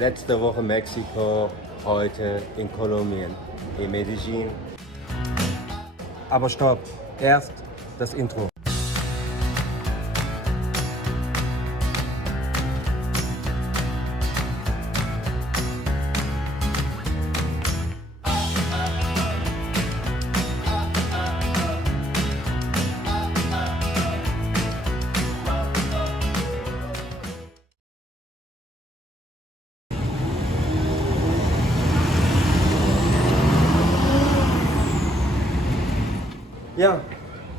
Letzte Woche Mexiko, heute in Kolumbien, in Medellin. Aber stopp, erst das Intro. Ja,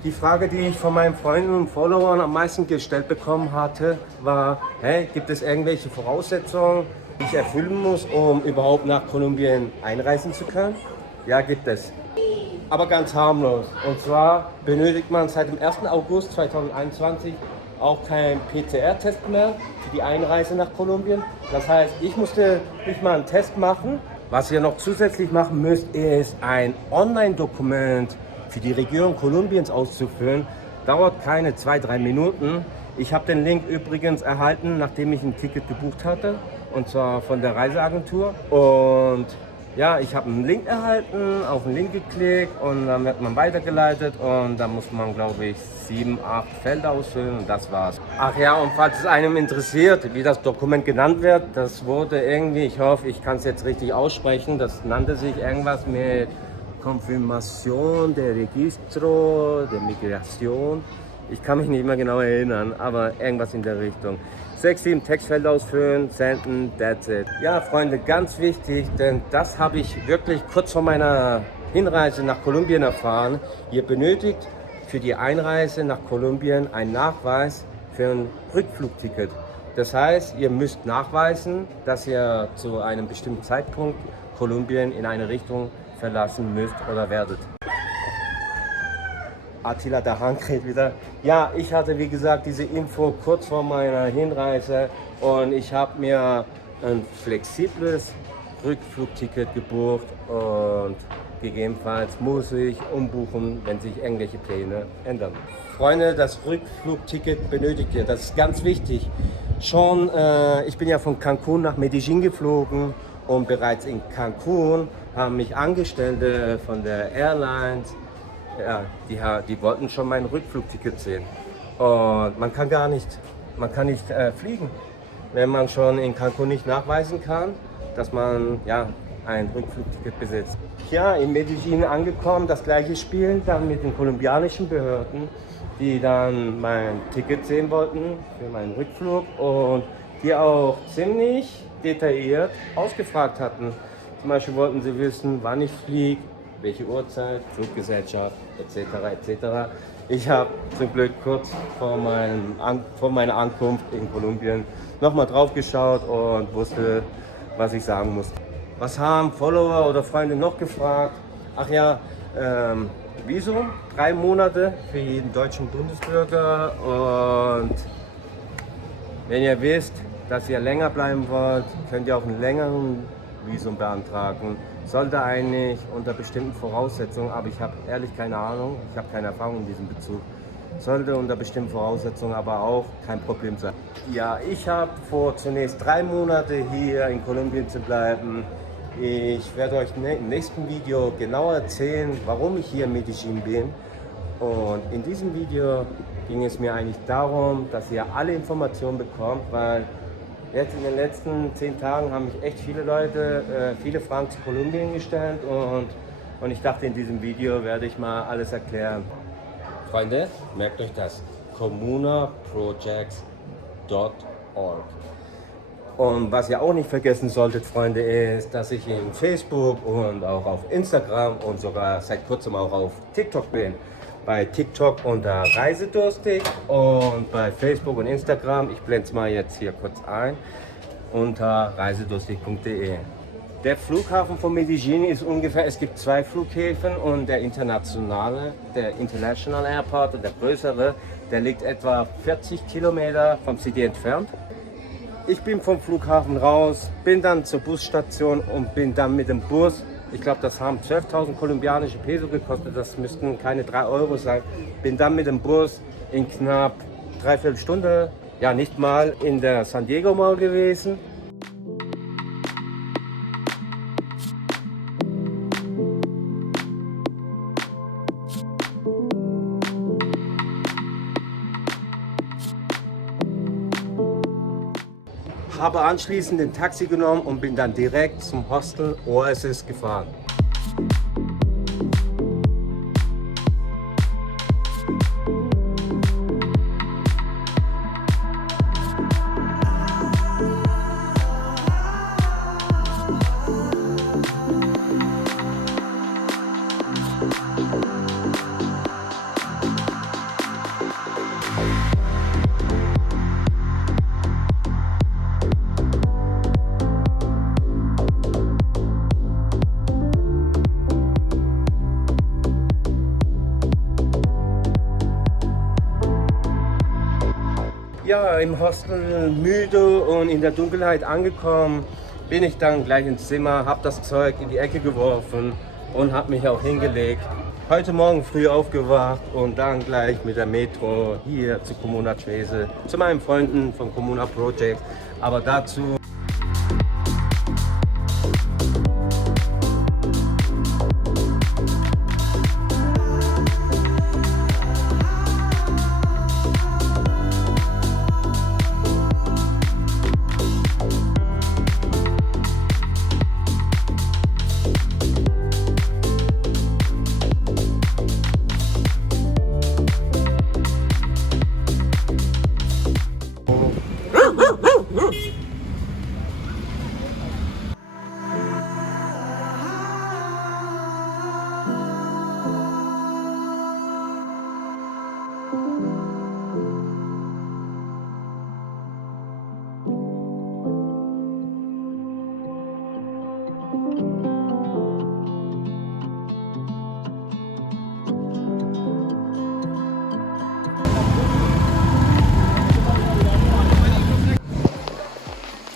die Frage, die ich von meinen Freunden und Followern am meisten gestellt bekommen hatte, war, hey, gibt es irgendwelche Voraussetzungen, die ich erfüllen muss, um überhaupt nach Kolumbien einreisen zu können? Ja, gibt es. Aber ganz harmlos. Und zwar benötigt man seit dem 1. August 2021 auch keinen PCR-Test mehr für die Einreise nach Kolumbien. Das heißt, ich musste nicht mal einen Test machen. Was ihr noch zusätzlich machen müsst, ist ein Online-Dokument für die Regierung Kolumbiens auszufüllen. Dauert keine 2-3 Minuten. Ich habe den Link übrigens erhalten, nachdem ich ein Ticket gebucht hatte, und zwar von der Reiseagentur. Und ja, ich habe einen Link erhalten, auf den Link geklickt und dann wird man weitergeleitet und dann muss man, glaube ich, 7, 8 Felder ausfüllen und das war's. Ach ja, und falls es einem interessiert, wie das Dokument genannt wird, das wurde irgendwie, ich hoffe, ich kann es jetzt richtig aussprechen, das nannte sich irgendwas mit Confirmación de Registro de Migración. Ich kann mich nicht mehr genau erinnern, aber irgendwas in der Richtung. 6, 7 Textfelder ausfüllen, senden, that's it. Ja, Freunde, ganz wichtig, denn das habe ich wirklich kurz vor meiner Hinreise nach Kolumbien erfahren. Ihr benötigt für die Einreise nach Kolumbien einen Nachweis für ein Rückflugticket. Das heißt, ihr müsst nachweisen, dass ihr zu einem bestimmten Zeitpunkt Kolumbien in eine Richtung verlassen müsst oder werdet. Attila Dahan geht wieder. Ja, ich hatte wie gesagt diese Info kurz vor meiner Hinreise und ich habe mir ein flexibles Rückflugticket gebucht und gegebenenfalls muss ich umbuchen, wenn sich irgendwelche Pläne ändern. Freunde, das Rückflugticket benötigt ihr, das ist ganz wichtig. Ich bin ja von Cancún nach Medellin geflogen und bereits in Cancún haben mich Angestellte von der Airlines, ja, die wollten schon mein Rückflugticket sehen. Und man kann nicht fliegen, wenn man schon in Cancún nicht nachweisen kann, dass man ja, ein Rückflugticket besitzt. Ja, in Medellin angekommen, das gleiche Spiel, dann mit den kolumbianischen Behörden, die dann mein Ticket sehen wollten für meinen Rückflug und die auch ziemlich detailliert ausgefragt hatten. Zum Beispiel wollten sie wissen, wann ich fliege, welche Uhrzeit, Fluggesellschaft etc. etc. Ich habe zum Glück kurz vor meiner Ankunft in Kolumbien nochmal drauf geschaut und wusste, was ich sagen musste. Was haben Follower oder Freunde noch gefragt? Ach ja, Visum, 3 Monate für jeden deutschen Bundesbürger und wenn ihr wisst, dass ihr länger bleiben wollt, könnt ihr auch einen längeren Visum beantragen. Sollte eigentlich unter bestimmten Voraussetzungen, aber ich habe ehrlich keine Ahnung, ich habe keine Erfahrung in diesem Bezug. Sollte unter bestimmten Voraussetzungen aber auch kein Problem sein. Ja, ich habe vor, zunächst 3 Monate hier in Kolumbien zu bleiben. Ich werde euch im nächsten Video genau erzählen, warum ich hier in Medellin bin. Und in diesem Video ging es mir eigentlich darum, dass ihr alle Informationen bekommt, weil jetzt in den letzten 10 Tagen haben mich echt viele Leute viele Fragen zu Kolumbien gestellt und ich dachte, in diesem Video werde ich mal alles erklären. Freunde, merkt euch das, comunaprojects.org. Und was ihr auch nicht vergessen solltet, Freunde, ist, dass ich in Facebook und auch auf Instagram und sogar seit kurzem auch auf TikTok bin. Bei TikTok unter Reisedurstig und bei Facebook und Instagram, ich blende es mal jetzt hier kurz ein, unter reisedurstig.de. Der Flughafen von Medellin ist ungefähr, es gibt 2 Flughäfen und der internationale, der International Airport und der größere, der liegt etwa 40 Kilometer vom City entfernt. Ich bin vom Flughafen raus, bin dann zur Busstation und bin dann mit dem Bus, ich glaube, das haben 12.000 kolumbianische Peso gekostet, das müssten keine 3 Euro sein. Bin dann mit dem Bus in knapp 3/4 Stunde, ja nicht mal, in der San Diego Mall gewesen. habe anschließend ein Taxi genommen und bin dann direkt zum Hostel Oasis gefahren. Ja, im Hostel müde und in der Dunkelheit angekommen, bin ich dann gleich ins Zimmer, habe das Zeug in die Ecke geworfen und habe mich auch hingelegt. Heute Morgen früh aufgewacht und dann gleich mit der Metro hier zu Comuna Trese, zu meinen Freunden vom Comuna Project. Aber dazu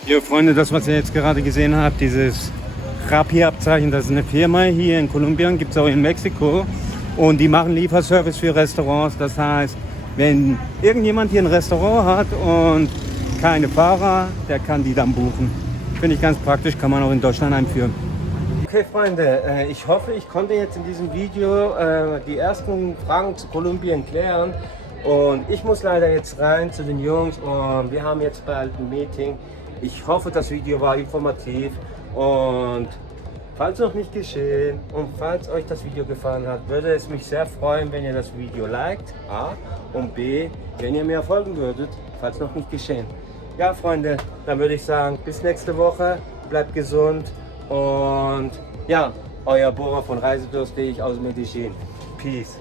Ja, Freunde, das, was ihr jetzt gerade gesehen habt, dieses Rappi-Abzeichen, das ist eine Firma hier in Kolumbien, gibt es auch in Mexiko. Und die machen Lieferservice für Restaurants. Das heißt, wenn irgendjemand hier ein Restaurant hat und keine Fahrer, der kann die dann buchen. Finde ich ganz praktisch, kann man auch in Deutschland einführen. Okay, Freunde, ich hoffe, ich konnte jetzt in diesem Video die ersten Fragen zu Kolumbien klären. Und ich muss leider jetzt rein zu den Jungs und wir haben jetzt bald ein Meeting. Ich hoffe, das Video war informativ und falls noch nicht geschehen und falls euch das Video gefallen hat, würde es mich sehr freuen, wenn ihr das Video liked, A, und B, wenn ihr mir folgen würdet, falls noch nicht geschehen. Ja, Freunde, dann würde ich sagen, bis nächste Woche, bleibt gesund und ja, euer Bora von Reisedurstig aus Medellin. Peace.